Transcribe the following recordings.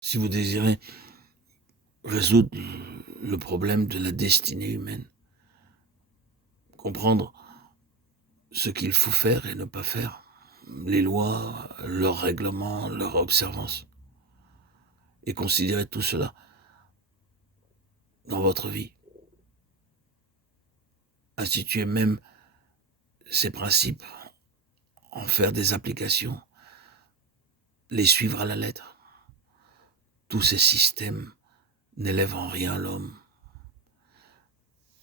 Si vous désirez résoudre le problème de la destinée humaine, comprendre ce qu'il faut faire et ne pas faire, les lois, leurs règlements, leur observance, et considérer tout cela dans votre vie, instituer même ces principes, en faire des applications, les suivre à la lettre. Tous ces systèmes n'élèvent en rien l'homme.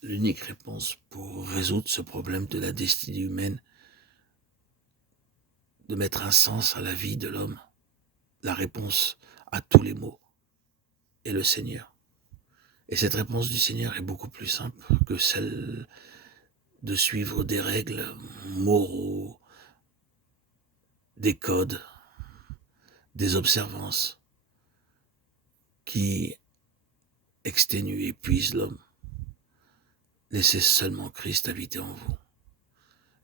L'unique réponse pour résoudre ce problème de la destinée humaine, de mettre un sens à la vie de l'homme, la réponse à tous les maux est le Seigneur. Et cette réponse du Seigneur est beaucoup plus simple que celle de suivre des règles moraux, des codes, des observances qui exténuent et épuisent l'homme. Laissez seulement Christ habiter en vous.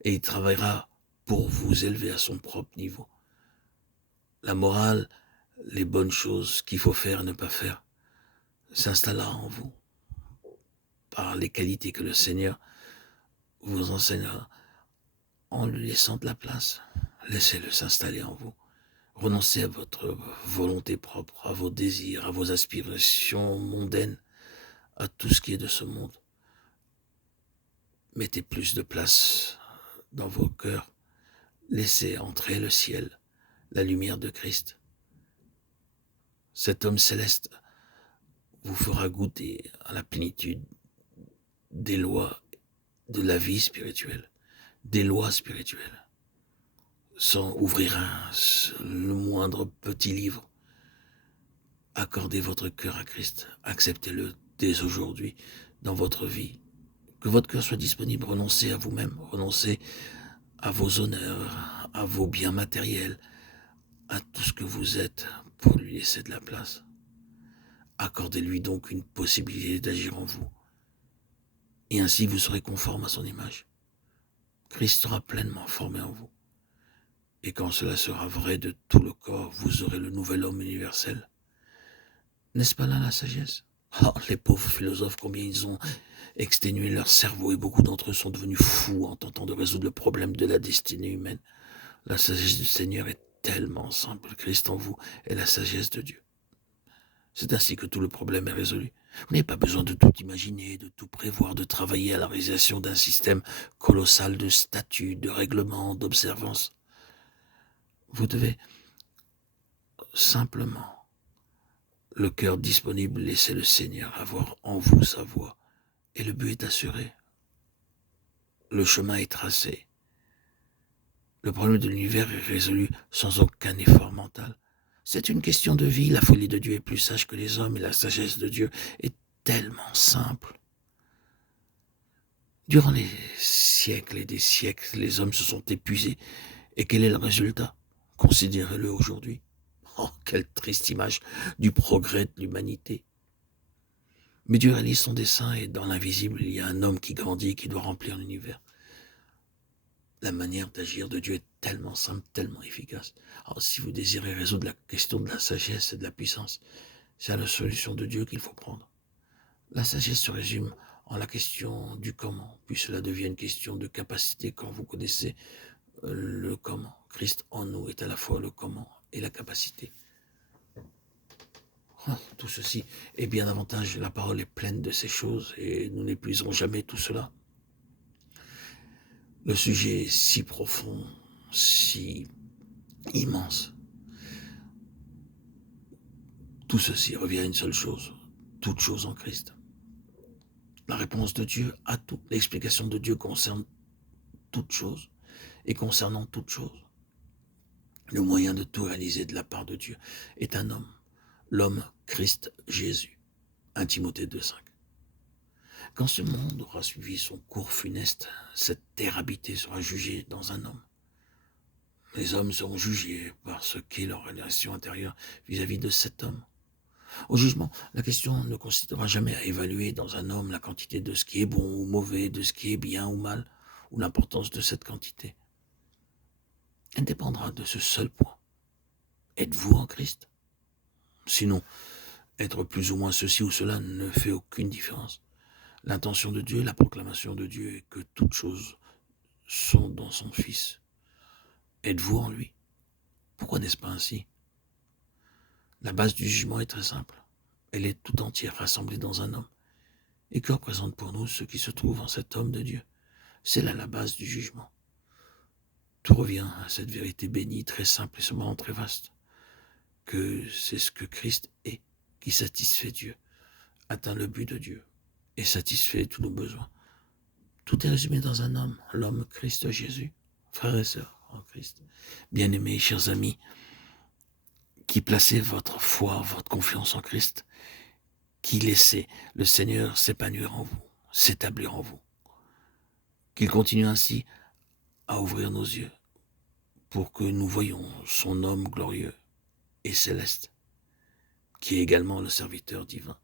Et il travaillera pour vous élever à son propre niveau. La morale, les bonnes choses qu'il faut faire et ne pas faire, s'installera en vous par les qualités que le Seigneur vous enseignera en lui laissant de la place. Laissez-le s'installer en vous. Renoncez à votre volonté propre, à vos désirs, à vos aspirations mondaines, à tout ce qui est de ce monde. Mettez plus de place dans vos cœurs. Laissez entrer le ciel, la lumière de Christ. Cet homme céleste vous fera goûter à la plénitude des lois de la vie spirituelle, des lois spirituelles, sans ouvrir le moindre petit livre. Accordez votre cœur à Christ, acceptez-le dès aujourd'hui dans votre vie. Que votre cœur soit disponible, renoncez à vous-même, renoncez à vos honneurs, à vos biens matériels, à tout ce que vous êtes pour lui laisser de la place. Accordez-lui donc une possibilité d'agir en vous. Et ainsi vous serez conforme à son image. Christ sera pleinement formé en vous. Et quand cela sera vrai de tout le corps, vous aurez le nouvel homme universel. N'est-ce pas là la sagesse? Oh, les pauvres philosophes, combien ils ont exténué leur cerveau et beaucoup d'entre eux sont devenus fous en tentant de résoudre le problème de la destinée humaine. La sagesse du Seigneur est tellement simple. Christ en vous est la sagesse de Dieu. C'est ainsi que tout le problème est résolu. Vous n'avez pas besoin de tout imaginer, de tout prévoir, de travailler à la réalisation d'un système colossal de statuts, de règlements, d'observances. Vous devez simplement, le cœur disponible, laisser le Seigneur avoir en vous sa voix. Et le but est assuré. Le chemin est tracé. Le problème de l'univers est résolu sans aucun effort mental. C'est une question de vie. La folie de Dieu est plus sage que les hommes et la sagesse de Dieu est tellement simple. Durant les siècles et des siècles, les hommes se sont épuisés. Et quel est le résultat? Considérez-le aujourd'hui. Oh, quelle triste image du progrès de l'humanité. Mais Dieu réalise son dessein et dans l'invisible, il y a un homme qui grandit et qui doit remplir l'univers. La manière d'agir de Dieu est tellement simple, tellement efficace. Alors, si vous désirez résoudre la question de la sagesse et de la puissance, c'est à la solution de Dieu qu'il faut prendre. La sagesse se résume en la question du comment, puis cela devient une question de capacité quand vous connaissez le comment. Christ en nous est à la fois le comment et la capacité. Oh, tout ceci est bien davantage, la parole est pleine de ces choses et nous n'épuiserons jamais tout cela. Le sujet est si profond, si immense. Tout ceci revient à une seule chose, toute chose en Christ. La réponse de Dieu à tout, l'explication de Dieu concerne toute chose et concernant toute chose. Le moyen de tout réaliser de la part de Dieu est un homme, l'homme Christ Jésus. 1 Timothée 2,5. Quand ce monde aura suivi son cours funeste, cette terre habitée sera jugée dans un homme. Les hommes seront jugés par ce qu'est leur relation intérieure vis-à-vis de cet homme. Au jugement, la question ne consistera jamais à évaluer dans un homme la quantité de ce qui est bon ou mauvais, de ce qui est bien ou mal, ou l'importance de cette quantité. Elle dépendra de ce seul point. Êtes-vous en Christ? Sinon, être plus ou moins ceci ou cela ne fait aucune différence. L'intention de Dieu, la proclamation de Dieu est que toutes choses sont dans son Fils. Êtes-vous en lui? Pourquoi n'est-ce pas ainsi? La base du jugement est très simple. Elle est tout entière rassemblée dans un homme. Et que représente pour nous ce qui se trouve en cet homme de Dieu? C'est là la base du jugement. Tout revient à cette vérité bénie, très simple et cependant très vaste, que c'est ce que Christ est, qui satisfait Dieu, atteint le but de Dieu et satisfait tous nos besoins. Tout est résumé dans un homme, l'homme Christ Jésus. Frères et sœurs en Christ, bien-aimés, chers amis, qui placez votre foi, votre confiance en Christ, qui laissez le Seigneur s'épanouir en vous, s'établir en vous, qu'il continue ainsi à ouvrir nos yeux pour que nous voyions son homme glorieux et céleste, qui est également le serviteur divin.